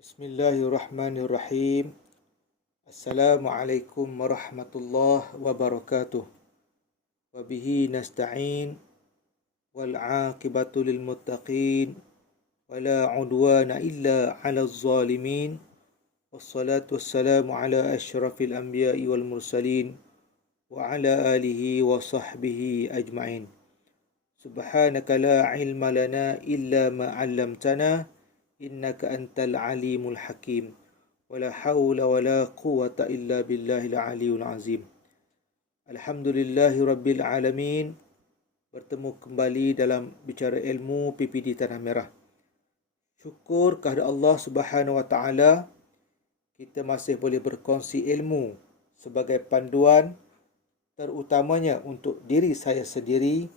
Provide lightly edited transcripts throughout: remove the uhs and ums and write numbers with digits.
Bismillahirrahmanirrahim. Assalamualaikum warahmatullahi wabarakatuh. Wabihi nasta'in wal 'aqibatu lil muttaqin wala 'udwana illa 'alal zalimin. Wassalatu wassalamu ala asyrafil anbiya'i wal mursalin wa ala alihi wa sahbihi ajma'in. Subhanaka la ilma lana illa ma 'allamtana innaka antal alimul hakim. Wala hawla wala quwata illa billahil aliyul azim. Alhamdulillahi rabbil alamin. Bertemu kembali dalam bicara ilmu PPD Tanah Merah. Syukur kepada Allah Subhanahu wa taala kita masih boleh berkongsi ilmu sebagai panduan, terutamanya untuk diri saya sendiri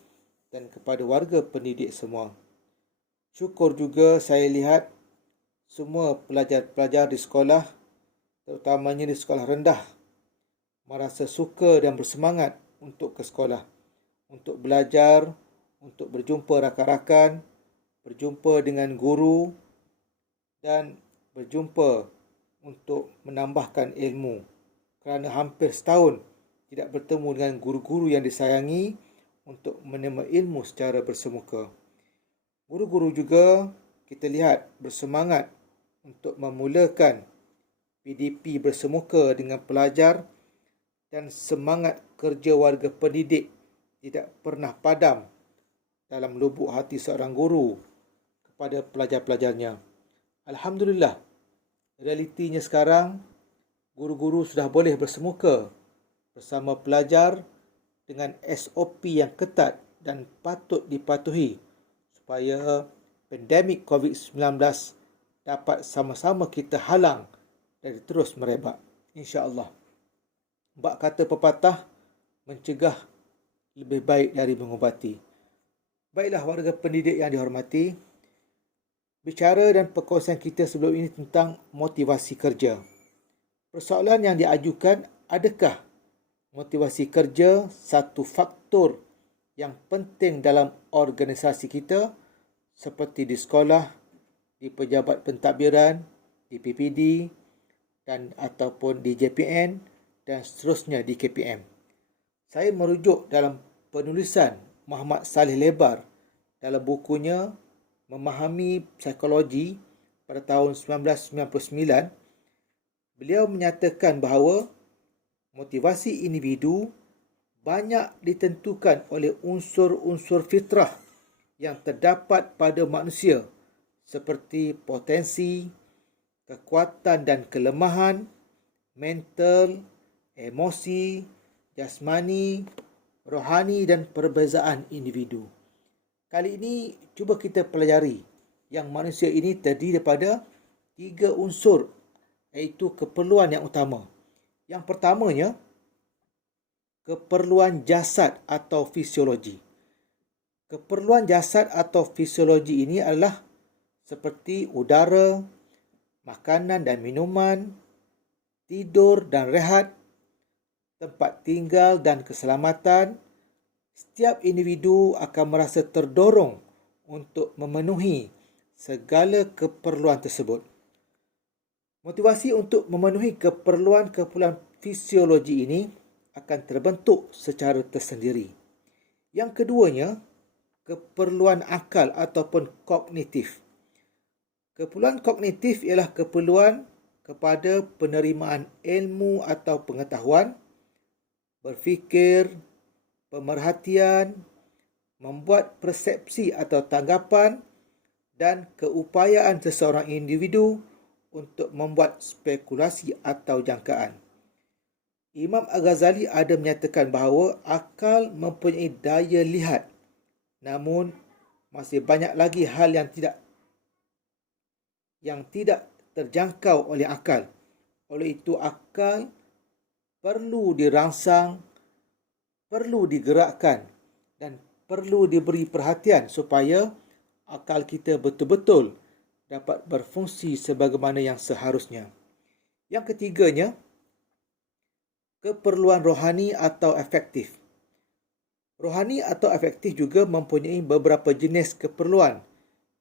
dan kepada warga pendidik semua. Syukur juga saya lihat semua pelajar-pelajar di sekolah, terutamanya di sekolah rendah, merasa suka dan bersemangat untuk ke sekolah, untuk belajar, untuk berjumpa rakan-rakan, berjumpa dengan guru dan berjumpa untuk menambahkan ilmu. Kerana hampir setahun tidak bertemu dengan guru-guru yang disayangi untuk menerima ilmu secara bersemuka. Guru-guru juga kita lihat bersemangat untuk memulakan PDP bersemuka dengan pelajar dan semangat kerja warga pendidik tidak pernah padam dalam lubuk hati seorang guru kepada pelajar-pelajarnya. Alhamdulillah, realitinya sekarang guru-guru sudah boleh bersemuka bersama pelajar dengan SOP yang ketat dan patut dipatuhi supaya pandemik COVID-19 dapat sama-sama kita halang dari terus merebak. InsyaAllah. Bak kata pepatah, mencegah lebih baik dari mengubati. Baiklah warga pendidik yang dihormati, bicara dan perkongsian kita sebelum ini tentang motivasi kerja. Persoalan yang diajukan, adakah motivasi kerja satu faktor yang penting dalam organisasi kita seperti di sekolah, di pejabat pentadbiran, di PPD dan ataupun di JPN dan seterusnya di KPM. Saya merujuk dalam penulisan Muhammad Saleh Lebar dalam bukunya Memahami Psikologi pada tahun 1999. Beliau menyatakan bahawa motivasi individu banyak ditentukan oleh unsur-unsur fitrah yang terdapat pada manusia seperti potensi, kekuatan dan kelemahan, mental, emosi, jasmani, rohani dan perbezaan individu. Kali ini cuba kita pelajari yang manusia ini terdiri daripada 3 unsur, iaitu keperluan yang utama. Yang pertamanya, keperluan jasad atau fisiologi. Keperluan jasad atau fisiologi ini adalah seperti udara, makanan dan minuman, tidur dan rehat, tempat tinggal dan keselamatan. Setiap individu akan merasa terdorong untuk memenuhi segala keperluan tersebut. Motivasi untuk memenuhi keperluan-keperluan fisiologi ini akan terbentuk secara tersendiri. Yang keduanya, keperluan akal ataupun kognitif. Keperluan kognitif ialah keperluan kepada penerimaan ilmu atau pengetahuan, berfikir, pemerhatian, membuat persepsi atau tanggapan dan keupayaan seseorang individu untuk membuat spekulasi atau jangkaan. Imam Al-Ghazali ada menyatakan bahawa akal mempunyai daya lihat, namun masih banyak lagi hal yang tidak terjangkau oleh akal. Oleh itu akal perlu dirangsang, perlu digerakkan dan perlu diberi perhatian supaya akal kita betul-betul dapat berfungsi sebagaimana yang seharusnya. Yang ketiganya, keperluan rohani atau afektif. Rohani atau afektif juga mempunyai beberapa jenis keperluan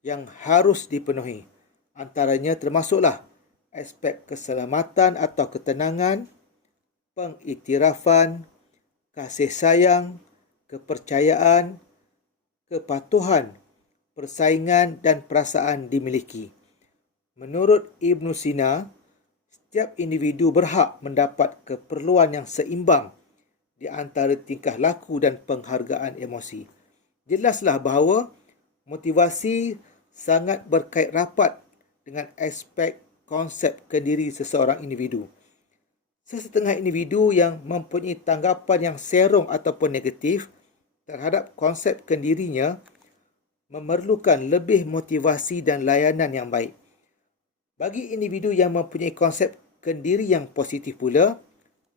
yang harus dipenuhi. Antaranya termasuklah aspek keselamatan atau ketenangan, pengiktirafan, kasih sayang, kepercayaan, kepatuhan, persaingan dan perasaan dimiliki. Menurut Ibn Sina, setiap individu berhak mendapat keperluan yang seimbang di antara tingkah laku dan penghargaan emosi. Jelaslah bahawa motivasi sangat berkait rapat dengan aspek konsep kendiri seseorang individu. Sesetengah individu yang mempunyai tanggapan yang serong ataupun negatif terhadap konsep kendirinya memerlukan lebih motivasi dan layanan yang baik. Bagi individu yang mempunyai konsep kendiri yang positif pula,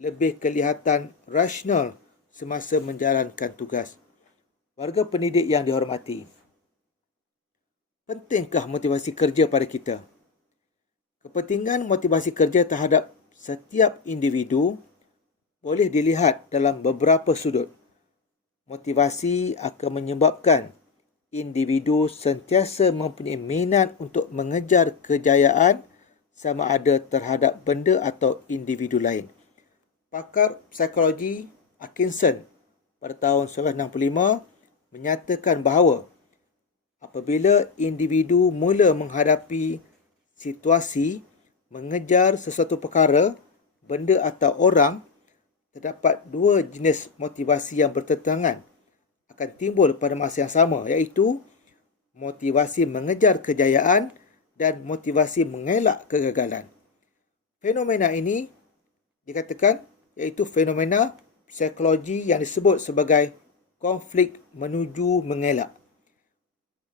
lebih kelihatan rasional semasa menjalankan tugas. Warga pendidik yang dihormati, pentingkah motivasi kerja pada kita? Kepentingan motivasi kerja terhadap setiap individu boleh dilihat dalam beberapa sudut. Motivasi akan menyebabkan individu sentiasa mempunyai minat untuk mengejar kejayaan sama ada terhadap benda atau individu lain. Pakar psikologi Atkinson pada tahun 1965 menyatakan bahawa apabila individu mula menghadapi situasi mengejar sesuatu perkara, benda atau orang, terdapat dua jenis motivasi yang bertentangan akan timbul pada masa yang sama, iaitu motivasi mengejar kejayaan dan motivasi mengelak kegagalan. Fenomena ini dikatakan iaitu fenomena psikologi yang disebut sebagai konflik menuju mengelak.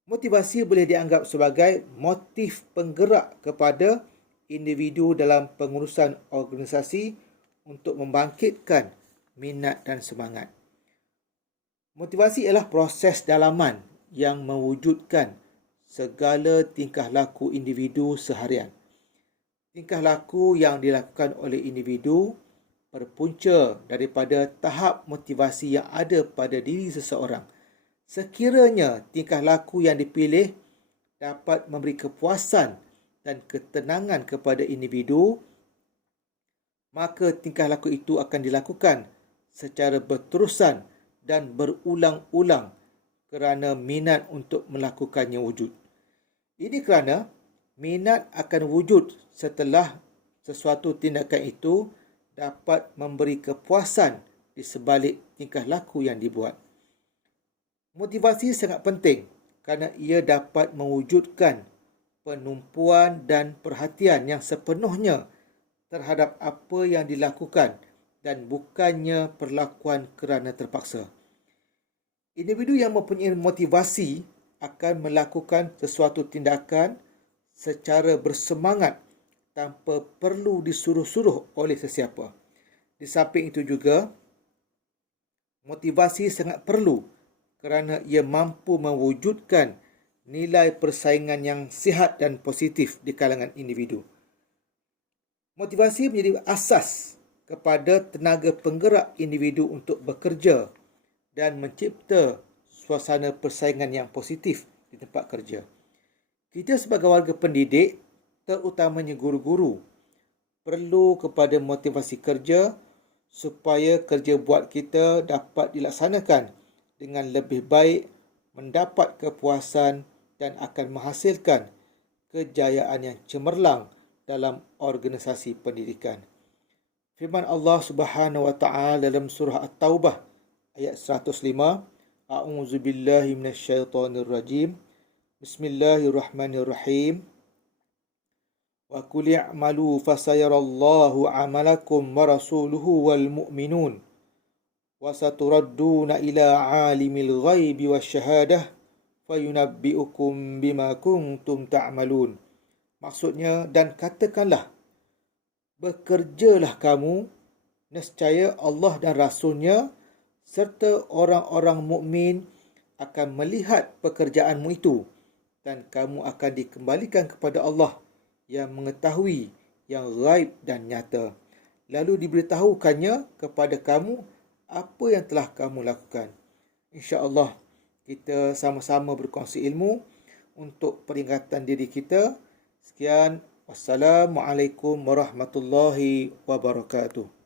Motivasi boleh dianggap sebagai motif penggerak kepada individu dalam pengurusan organisasi untuk membangkitkan minat dan semangat. Motivasi ialah proses dalaman yang mewujudkan segala tingkah laku individu seharian. Tingkah laku yang dilakukan oleh individu berpunca daripada tahap motivasi yang ada pada diri seseorang. Sekiranya tingkah laku yang dipilih dapat memberi kepuasan dan ketenangan kepada individu, maka tingkah laku itu akan dilakukan secara berterusan dan berulang-ulang kerana minat untuk melakukannya wujud. Ini kerana minat akan wujud setelah sesuatu tindakan itu dapat memberi kepuasan di sebalik tingkah laku yang dibuat. Motivasi sangat penting kerana ia dapat mewujudkan penumpuan dan perhatian yang sepenuhnya terhadap apa yang dilakukan dan bukannya perlakuan kerana terpaksa. Individu yang mempunyai motivasi akan melakukan sesuatu tindakan secara bersemangat tanpa perlu disuruh-suruh oleh sesiapa. Di samping itu juga, motivasi sangat perlu kerana ia mampu mewujudkan nilai persaingan yang sihat dan positif di kalangan individu. Motivasi menjadi asas kepada tenaga penggerak individu untuk bekerja dan mencipta suasana persaingan yang positif di tempat kerja. Kita sebagai warga pendidik, terutamanya guru-guru, perlu kepada motivasi kerja supaya kerja buat kita dapat dilaksanakan dengan lebih baik, mendapat kepuasan dan akan menghasilkan kejayaan yang cemerlang dalam organisasi pendidikan. Firman Allah Subhanahu wa taala dalam surah At-Taubah ayat 105, A'udzu billahi minasyaitonir rajim. Bismillahirrahmanirrahim. Wa qul i'malu fasayarallahu 'amalakum wa rasuluhu wal mu'minun wa saturadduna ila 'alimil ghaibi wasyahadah fayunabbi'ukum bima kuntum ta'malun. Maksudnya, dan katakanlah, bekerjalah kamu, nescaya Allah dan Rasulnya serta orang-orang mukmin akan melihat pekerjaanmu itu dan kamu akan dikembalikan kepada Allah yang mengetahui yang ghaib dan nyata. Lalu diberitahukannya kepada kamu apa yang telah kamu lakukan. InsyaAllah kita sama-sama berkongsi ilmu untuk peringatan diri kita. Sekian, Wassalamualaikum warahmatullahi wabarakatuh.